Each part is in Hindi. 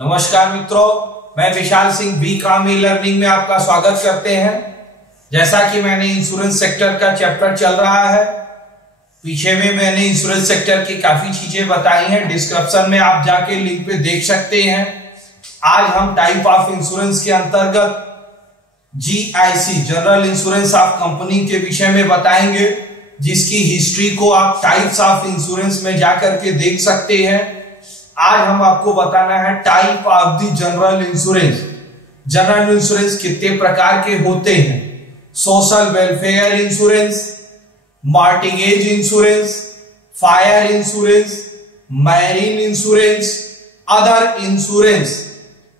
नमस्कार मित्रों, मैं विशाल सिंह बीकॉम लर्निंग में आपका स्वागत करते हैं। जैसा कि मैंने इंश्योरेंस सेक्टर का चैप्टर चल रहा है, पीछे में मैंने इंश्योरेंस सेक्टर की काफी चीजें बताई हैं, डिस्क्रिप्शन में आप जाके लिंक पे देख सकते हैं। आज हम टाइप ऑफ इंश्योरेंस के अंतर्गत GIC general insurance of company के विषय में बताएंगे, जिसकी हिस्ट्री को आप टाइप्स ऑफ इंश्योरेंस में जाकर के देख सकते हैं। आज हम आपको बताना है type of the general insurance. General insurance कितने प्रकार के होते हैं? Social welfare insurance, mortgage insurance, fire insurance, marine insurance, other insurance.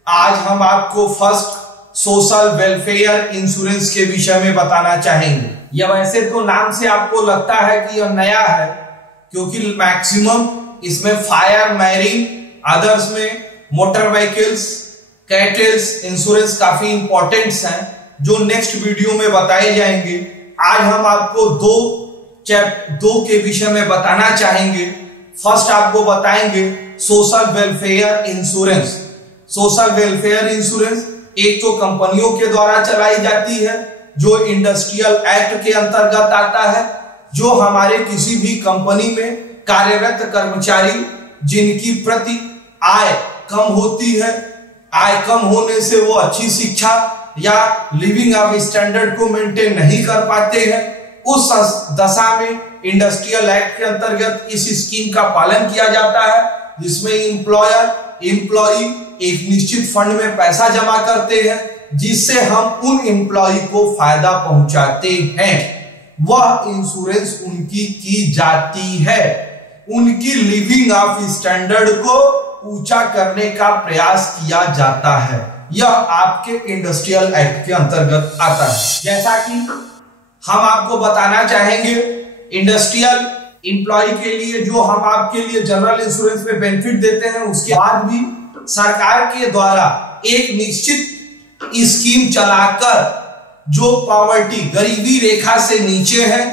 आज हम आपको फर्स्ट सोशल वेलफेयर इंश्योरेंस के विषय में बताना चाहेंगे। यह वैसे तो नाम से आपको लगता है कि यह नया है, क्योंकि मैक्सिमम इसमें फायर, मैरीन, अदर्स में मोटर व्हीकल्स, कैटल्स इंश्योरेंस काफी इंपॉर्टेंट हैं, जो नेक्स्ट वीडियो में बताए जाएंगे। आज हम आपको दो के विषय में बताना चाहेंगे। फर्स्ट आपको बताएंगे social welfare insurance. Social welfare insurance एक तो कंपनियों के द्वारा चलाई जाती है, जो इंडस्ट्रियल एक्ट के अंतर्गत आता है, जो हमारे किसी भी कंपनी में कार्यरत कर्मचारी जिनकी प्रति आय कम होती है, आय कम होने से वो अच्छी शिक्षा या लिविंग ऑफ स्टैंडर्ड को मेंटेन नहीं कर पाते हैं, उस दशा में इंडस्ट्रियल एक्ट के अंतर्गत इस स्कीम का पालन किया जाता है, जिसमें एम्प्लॉई एक निश्चित फंड में पैसा जमा करते हैं, जिससे हम उन एम्प्लॉई को फायदा पहुंचाते हैं। वह इंश्योरेंस उनकी की जाती है, उनकी लिविंग ऑफ स्टैंडर्ड को ऊंचा करने का प्रयास किया जाता है। यह आपके इंडस्ट्रियल एक्ट के अंतर्गत आता है। जैसा कि हम आपको बताना चाहेंगे, इंडस्ट्रियल एम्प्लॉय के लिए जो हम आपके लिए जनरल इंश्योरेंस में बेनिफिट देते हैं, उसके बाद भी सरकार के द्वारा एक निश्चित स्कीम चलाकर जो पॉवर्टी, गरीबी रेखा से नीचे है,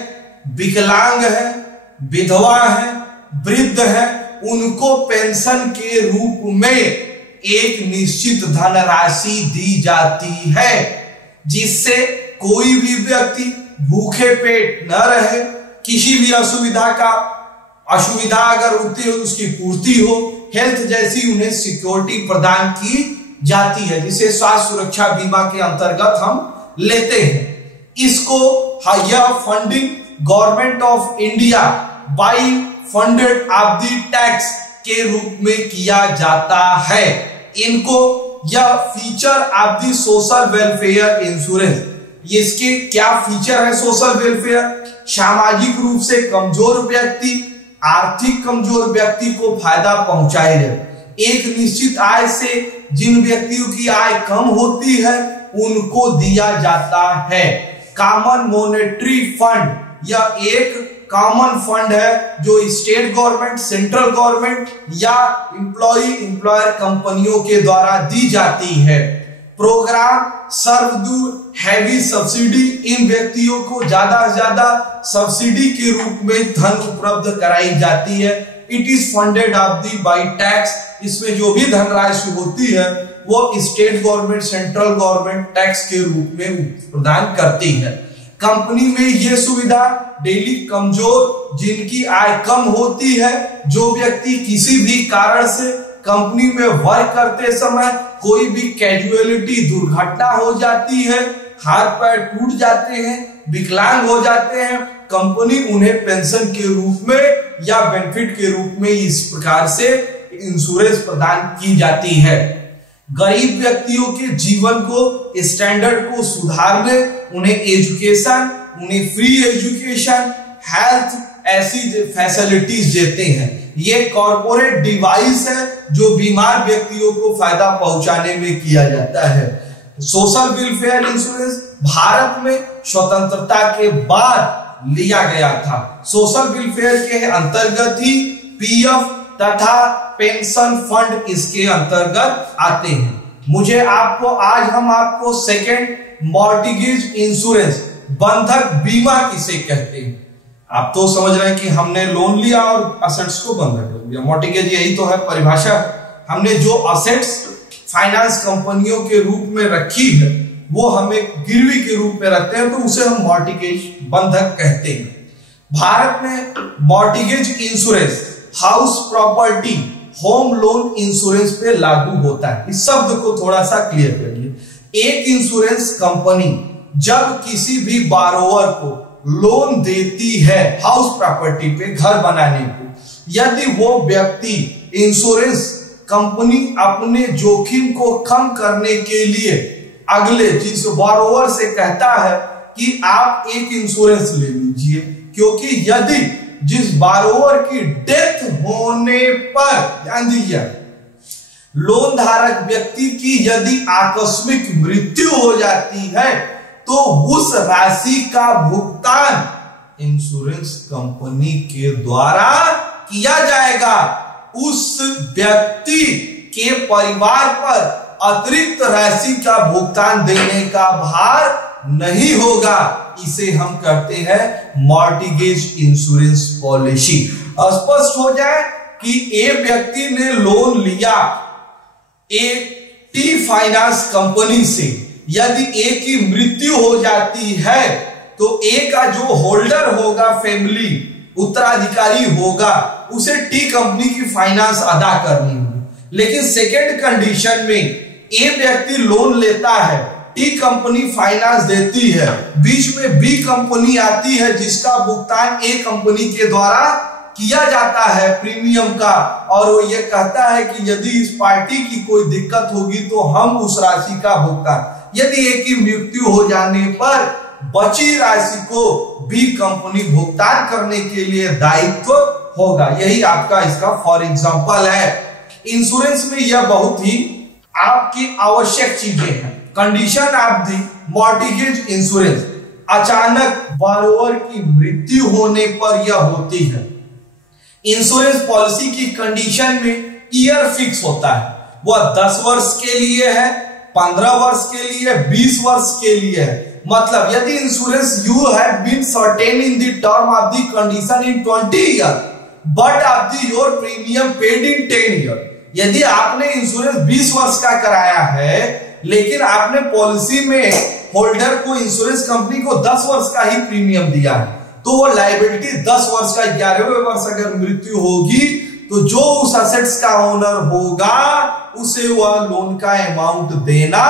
विकलांग है, विधवा है, वृद्ध है, उनको पेंशन के रूप में एक निश्चित धनराशि दी जाती है, जिससे कोई भी व्यक्ति भूखे पेट न रहे, किसी भी असुविधा अगर होती है उसकी पूर्ति हो, हेल्थ जैसी उन्हें सिक्योरिटी प्रदान की जाती है, जिसे स्वास्थ्य सुरक्षा बीमा के अंतर्गत हम लेते हैं। इसको यह funding government of India by funded of the tax के रूप में किया जाता है। इनको यह feature of the social welfare insurance, इसके क्या फीचर है? सोशल वेलफेयर सामाजिक रूप से कमजोर व्यक्ति, आर्थिक कमजोर व्यक्ति को फायदा पहुंचाएगा। एक निश्चित आय से जिन व्यक्तियों की आय कम होती है उनको दिया जाता है। कॉमन मॉनेटरी फंड, यह एक कॉमन फंड है जो स्टेट गवर्नमेंट, सेंट्रल गवर्नमेंट या एम्प्लॉयर कंपनियों के द्वारा दी जाती है। Program serve the heavy subsidy, इन व्यक्तियों को ज्यादा से ज्यादा सब्सिडी के रूप में धन उपलब्ध कराई जाती है। It is funded of the bye tax, इसमें जो भी धनराशि होती है वो state government, central government tax के रूप में प्रदान करती है। कंपनी में यह सुविधा डेली कमजोर, जिनकी आय कम होती है, जो व्यक्ति किसी भी कारण से कंपनी में वर्क करते समय कोई भी कैजुअलिटी, दुर्घटना हो जाती है, हाथ पैर टूट जाते हैं, विकलांग हो जाते हैं, कंपनी उन्हें पेंशन के रूप में या बेनिफिट के रूप में इस प्रकार से इंश्योरेंस प्रदान की जाती है। गरीब व्यक्तियों के जीवन को, स्टैंडर्ड को सुधारने, उन्हें एजुकेशन, उन्हें फ्री एजुकेशन, हेल्थ, ऐसी फैसिलिटीज देते हैं। ये कॉर्पोरेट डिवाइस है जो बीमार व्यक्तियों को फायदा पहुंचाने में किया जाता है। सोशल वेलफेयर इंश्योरेंस भारत में स्वतंत्रता के बाद लिया गया था। सोशल वेलफेयर के अंतर्गत ही पीएफ तथा पेंशन फंड इसके अंतर्गत आते हैं। आज हम आपको सेकेंड मॉर्टगेज इंश्योरेंस, बंधक बीमा किसे कहते हैं। आप तो समझ रहे हैं कि हमने लोन लिया और असेट्स को बंधक कर दिया। मॉर्टगेज यही तो है परिभाषा। हमने जो असेट्स फाइनेंस कंपनियों के रूप में रखी है वो हमें गिरवी के रूप में रखते हैं तो उसे हम मॉर्टिगेज बंधक कहते हैं। भारत में mortgage insurance house property home loan insurance पे लागू होता है। इस शब्द को थोड़ा सा क्लियर करिए। एक इंश्योरेंस कंपनी जब किसी भी बारोवर को लोन देती है हाउस प्रॉपर्टी पे घर बनाने को, यदि वो व्यक्ति इंश्योरेंस कंपनी अपने जोखिम को कम करने के लिए अगले जिस बारोवर से कहता है कि आप एक इंश्योरेंस ले लीजिए, क्योंकि यदि जिस बारोवर की डेथ होने पर, ध्यान दीजिए, लोन धारक व्यक्ति की यदि आकस्मिक मृत्यु हो जाती है तो उस राशि का भुगतान इंश्योरेंस कंपनी के द्वारा किया जाएगा। उस व्यक्ति के परिवार पर अतिरिक्त राशि का भुगतान देने का भार नहीं होगा। इसे हम कहते हैं मॉर्टिगेज इंश्योरेंस पॉलिसी। स्पष्ट हो जाए कि ए व्यक्ति ने लोन लिया एक टी फाइनेंस कंपनी से, यदि ए की मृत्यु हो जाती है तो ए का जो होल्डर होगा, फैमिली उत्तराधिकारी होगा, उसे टी कंपनी की फाइनेंस अदा करनी होगी। लेकिन सेकेंड कंडीशन में ए व्यक्ति लोन लेता है, टी कंपनी फाइनेंस देती है, बीच में बी कंपनी आती है जिसका भुगतान ए कंपनी के द्वारा किया जाता है प्रीमियम का, और वो ये कहता है कि यदि इस पार्टी की कोई दिक्कत होगी तो हम उस राशि का भुगतान, यदि ए की मृत्यु हो जाने पर बची राशि को बी कंपनी भुगतान करने के लिए दायित्व होगा। यही आपका इसका फॉर एग्जांपल है। इंश्योरेंस में यह बहुत ही आपकी आवश्यक चीजें हैं। कंडीशन ऑफ द मॉर्टिगेज इंश्योरेंस, अचानक बारोवर की मृत्यु होने पर यह होती है। इंश्योरेंस पॉलिसी की कंडीशन में ईयर फिक्स होता है, वह 10 वर्ष के लिए है, 15 वर्ष के लिए, 20 वर्ष के लिए है। मतलब यदि insurance you have been certain in the term of the condition in 20 year but of the your premium paid in 10 year, यदि आपने इंश्योरेंस 20 वर्ष का कराया है लेकिन आपने पॉलिसी में होल्डर को, इंश्योरेंस कंपनी को 10 वर्ष का ही प्रीमियम दिया है, तो वो लायबिलिटी 10 वर्ष का 11वें वर्ष अगर मृत्यु होगी तो जो उस असेट्स का ओनर होगा उसे वह लोन का अमाउंट देना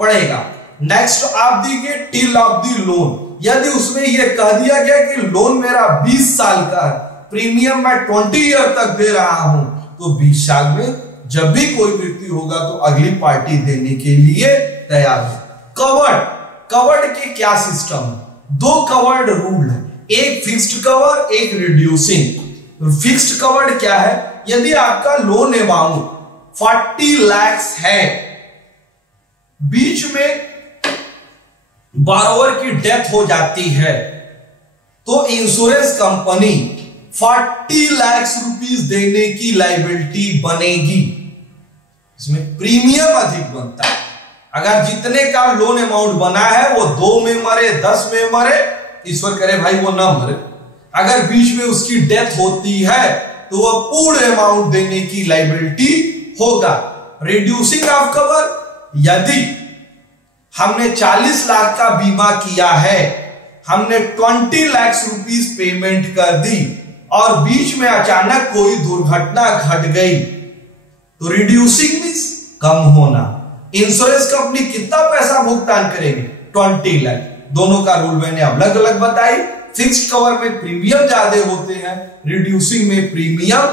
पड़ेगा। नेक्स्ट आप दीजिए टिल ऑफ द लोन, यदि उसमें यह कह दिया गया कि लोन मेरा 20 साल का है, प्रीमियम मैं 20 ईयर तक दे रहा हूं, तो 20 साल में जब भी कोई मृत्यु होगा तो अगली पार्टी देने के लिए तैयार है। कवर्ड के क्या सिस्टम है? 2 कवर्ड रूल है, एक फिक्स्ड कवर, एक रिड्यूसिंग। फिक्स्ड कवर्ड क्या है? यदि आपका लोन अमाउंट 40 लाख है, बीच में बारोवर की डेथ हो जाती है, तो इंश्योरेंस कंपनी 40 लाख रुपीस देने की लायबिलिटी बनेगी। इसमें प्रीमियम अधिक बनता है। अगर जितने का लोन अमाउंट बना है वो 2 में मरे, 10 में मरे, ईश्वर करे भाई वो ना मरे, अगर बीच में उसकी डेथ होती है तो वह पूर्ण अमाउंट देने की लायबिलिटी होगा। रिड्यूसिंग ऑफ कवर, यदि हमने 40 लाख का बीमा किया है, हमने 20 लाख रुपीस पेमेंट कर दी और बीच में अचानक कोई दुर्घटना घट गई, तो रिड्यूसिंग मींस कम होना। इंश्योरेंस कंपनी कितना पैसा भुगतान करेगी? 20 लाख। दोनों का रूल मैंने अलग अलग बताई। फिक्स्ड कवर में प्रीमियम ज्यादा होते हैं, रिड्यूसिंग में प्रीमियम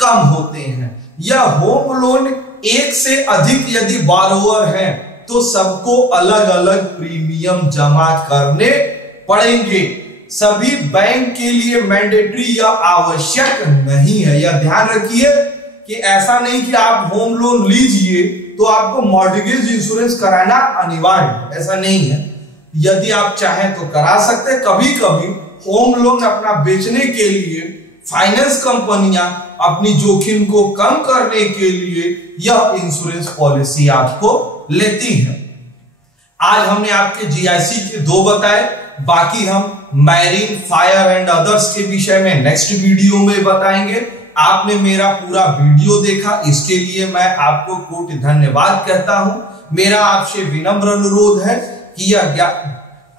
कम होते हैं। यह होम लोन एक से अधिक यदि बारोवर है तो सबको अलग अलग प्रीमियम जमा करने पड़ेंगे। सभी बैंक के लिए मैंडेटरी या आवश्यक नहीं है। यह ध्यान रखिए कि ऐसा नहीं कि आप होम लोन लीजिए तो आपको मॉर्टगेज इंश्योरेंस कराना अनिवार्य, ऐसा नहीं है। यदि आप चाहें तो करा सकते हैं। कभी कभी होम लोन अपना बेचने के लिए फाइनेंस कंपनियां अपनी जोखिम को कम करने के लिए यह इंश्योरेंस पॉलिसी आपको लेती है। आज हमने आपके जीआईसी के 2 बताए, बाकी हम मैरीन, फायर एंड अदर्स के विषय में नेक्स्ट वीडियो में बताएंगे। आपने मेरा पूरा वीडियो देखा, इसके लिए मैं आपको कोटि धन्यवाद कहता हूं। मेरा आपसे विनम्र अनुरोध है कि यह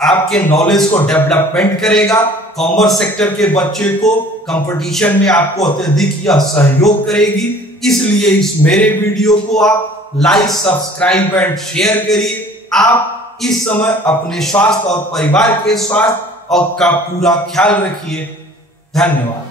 आपके नॉलेज को डेवलपमेंट करेगा, कॉमर्स सेक्टर के बच्चे को कंपटीशन में आपको अत्यधिक यह सहयोग करेगी। इसलिए इस मेरे वीडियो को आप लाइक, सब्सक्राइब एंड शेयर करिए। आप इस समय अपने स्वास्थ्य और परिवार के स्वास्थ्य और का पूरा ख्याल रखिए। धन्यवाद।